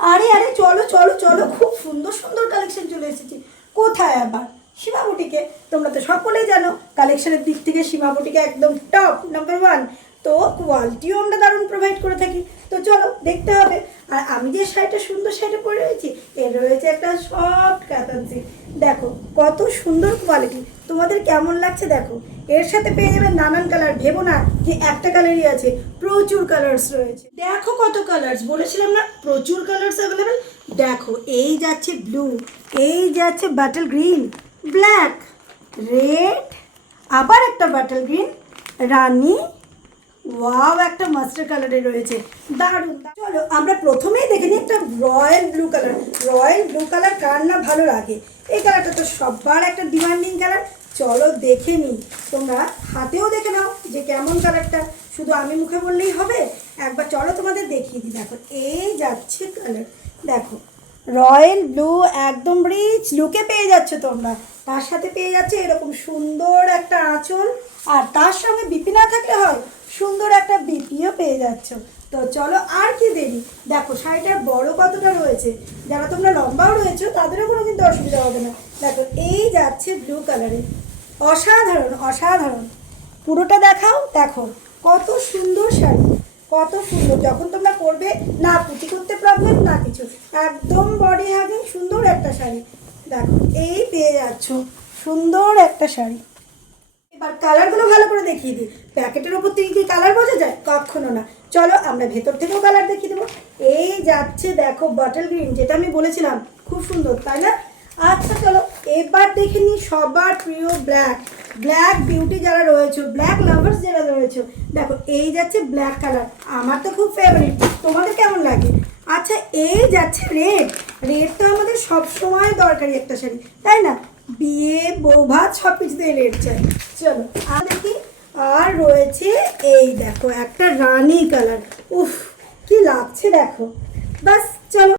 আরে আরে চলো চলো চলো, খুব সুন্দর সুন্দর কালেকশন চলে এসেছে। কোথায় আবার? সীমা বুটিকে। তোমরা তো সকলেই জানো কালেকশনের দিক থেকে সীমা বুটিকে একদম টপ নাম্বার ওয়ান। তো কোয়ালিটিও আমরা দারুণ প্রোভাইড করে থাকি। তো চলো দেখতে হবে। আর আমি যে শাড়িটা সুন্দর শাড়িটা পরে রয়েছি, এর রয়েছে একটা সফট কাতান সিল্ক। দেখো কত সুন্দর কোয়ালিটি, তোমাদের কেমন লাগছে দেখো। এর সাথে পেয়ে যাবে নানান কালার, ভেবো না যে একটা কালারই আছে, প্রচুর কালার্স রয়েছে। দেখো কত কালার্স, বলেছিলাম না প্রচুর কালার্স অ্যাভেলেবেল। দেখো এই যাচ্ছে ব্লু, এই যাচ্ছে বাটল গ্রিন, ব্ল্যাক, রেড, আবার একটা বাটল গ্রিন, রানী, ওয়াও একটা মাস্টার কালারে রয়েছে, দারুণ। চলো আমরা প্রথমেই দেখে নিই একটা royal blue colour. Royal blue colour কার না ভালো লাগে? এই কালারটা তো সবার একটা ডিমান্ডিং কালার। চলো দেখে নিই, তোমরা হাতেও দেখে নাও যে কেমন কালারটা। শুধু আমি মুখে বললেই হবে, একবার চলো তোমাদের দেখিয়ে দিই। দেখো এই যাচ্ছে কালার, দেখো রয়্যাল ব্লু, একদম রিচ লুকে পেয়ে যাচ্ছ তোমরা। তার সাথে পেয়ে যাচ্ছে এরকম সুন্দর একটা আঁচল, আর তার সঙ্গে বিপি না থাকলে হয়, সুন্দর একটা বিপিও পেয়ে যাচ্ছ। তো চলো আর কি দেরি, দেখো শাড়িটার বড় কতটা রয়েছে। যারা তোমরা লম্বাও রয়েছো তাদেরও কোনো কিন্তু অসুবিধা হবে না। দেখো এই যাচ্ছে ব্লু কালারে, অসাধারণ অসাধারণ। পুরোটা দেখাও, দেখো কত সুন্দর শাড়ি, কত সুন্দর। যখন তোমরা পরবে না পুঁতি করতে প্রবলেম না কিছু, একদম বডি হাগিং সুন্দর একটা শাড়ি। দেখো এই পেয়ে যাচ্ছ সুন্দর একটা শাড়ি। এবার কালারগুলো ভালো করে দেখিয়ে দিই। প্যাকেটের ওপর থেকে কি কালার বোঝা যায়? কখনো না। চলো আমরা ভেতর থেকেও কালার দেখিয়ে দেবো। এই যাচ্ছে দেখো বটল গ্রিন, যেটা আমি বলেছিলাম খুব সুন্দর, তাই না? আচ্ছা চলো এবার দেখে নিই সবার প্রিয় ব্ল্যাক। ব্ল্যাক বিউটি যারা রয়েছে, ব্ল্যাক লাভার্স যারা রয়েছে, দেখো এই যাচ্ছে ব্ল্যাক কালার, আমার তো খুব ফেভারিট। তোমাদের কেমন লাগে? আচ্ছা এই যাচ্ছে রেড। রেড তো আমাদের সবসময় দরকারি একটা শাড়ি, তাই না? বিয়ে বৌভাত সব কিছুতেই রেড চাই। চলো আর দেখি। আর রয়েছে এই দেখো একটা রানী কালার, উফ কি লাগছে দেখো। বাস চলো।